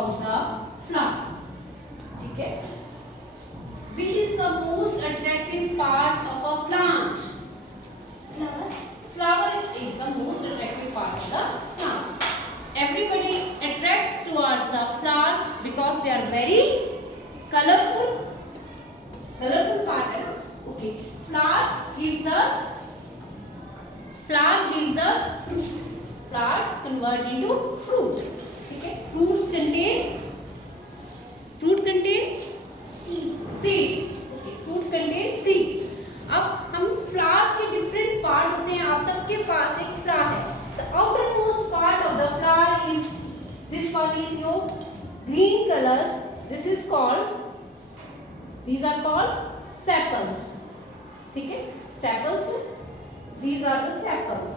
about the flower. ठीक है, which is the most attractive part of a plant? Flower is the most attractive part of the plant. Everybody attracts towards the flower because they are very colorful. Colorful part है ना? Okay. Flower gives us fruit. Flowers convert into fruit. ठीक है? Fruit contain seeds. Okay. Fruit contain seeds. अब हम flowers के different part होते हैं. आप सबके पास एक flower है. The outermost part of the flower is this one is your green colors. These are called sepals. ठीक है? Sepals. These are the sepals.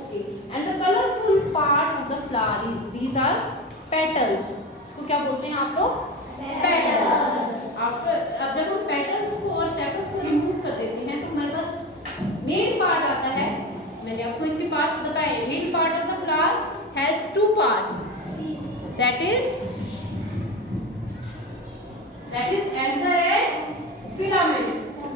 Okay. And the colorful part of the flower is these are petals. इसको क्या बोलते हैं आप लोग? Petals. अब जब हम petals को और sepals को रिमूव कर देते हैं तो हमारे पास मेन पार्ट आता है. मैंने आपको इसके पार्ट्स बताए. Main part of the flower has two part. That is anther and filament.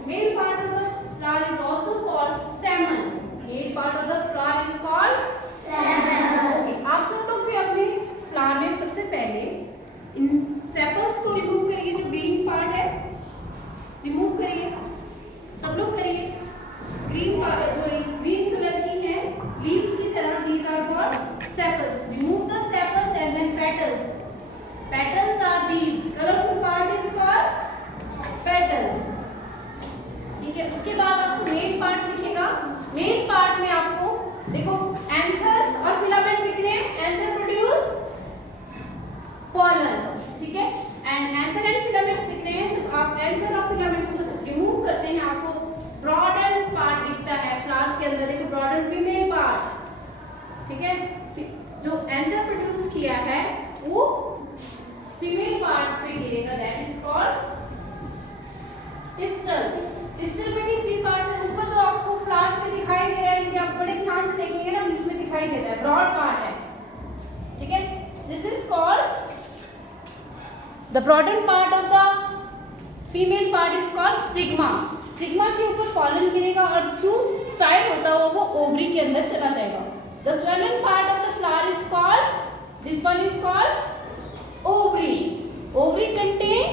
Main part of the flower is also called stamen. Main part of the flower is called stamen. Okay. आप सब लोग भी अपने flower में सबसे पहले इन sepals को remove करिए. जो ग्रीन पार्ट है रिमूव करिए. सब लोग करिए. ग्रीन पार्ट जो ग्रीन कलर की है लीव्स की तरह, these are called sepals. Remove the sepals and then petals. Petals are these. Colorful part is called petals. ठीक है. उसके बाद आपको मेन पार्ट दिखेगा. मेन पार्ट में आपको देखो एंथर और फिलामेंट दिख रहे हैं. Anther produce pollen. ठीक है. एंड एंथर एंड फिलामेंट दिख रहे हैं. जब आप एंथर और फिलामेंट को रिमूव करते हैं आपको ब्रॉडन पार्ट दिखता है फ्लावर्स के अंदर. देखो ब्रॉडन फीमेल पार्ट. ठीक है. जो एंथर प्रोड्यूस किया है वो फीमेल पार्ट पे गिरेगा. That is called pistol. Pistol में भी 3 पार्ट्स है. ऊपर तो आपको फ्लावर्स में दिखाई दे रहा है कि आप बड़े ध्यान से देखेंगे ना बीच में दिखाई देता है. ब्रॉड पार्ट है. ठीक है. This is called the broaden part of the female part is called stigma. Stigma के ऊपर पॉलन गिरेगा और थ्रू स्टाइल होता हुआ वो ओवरी के अंदर चला जाएगा. The swollen part of the flower is called, this one is called ovary. Ovary contain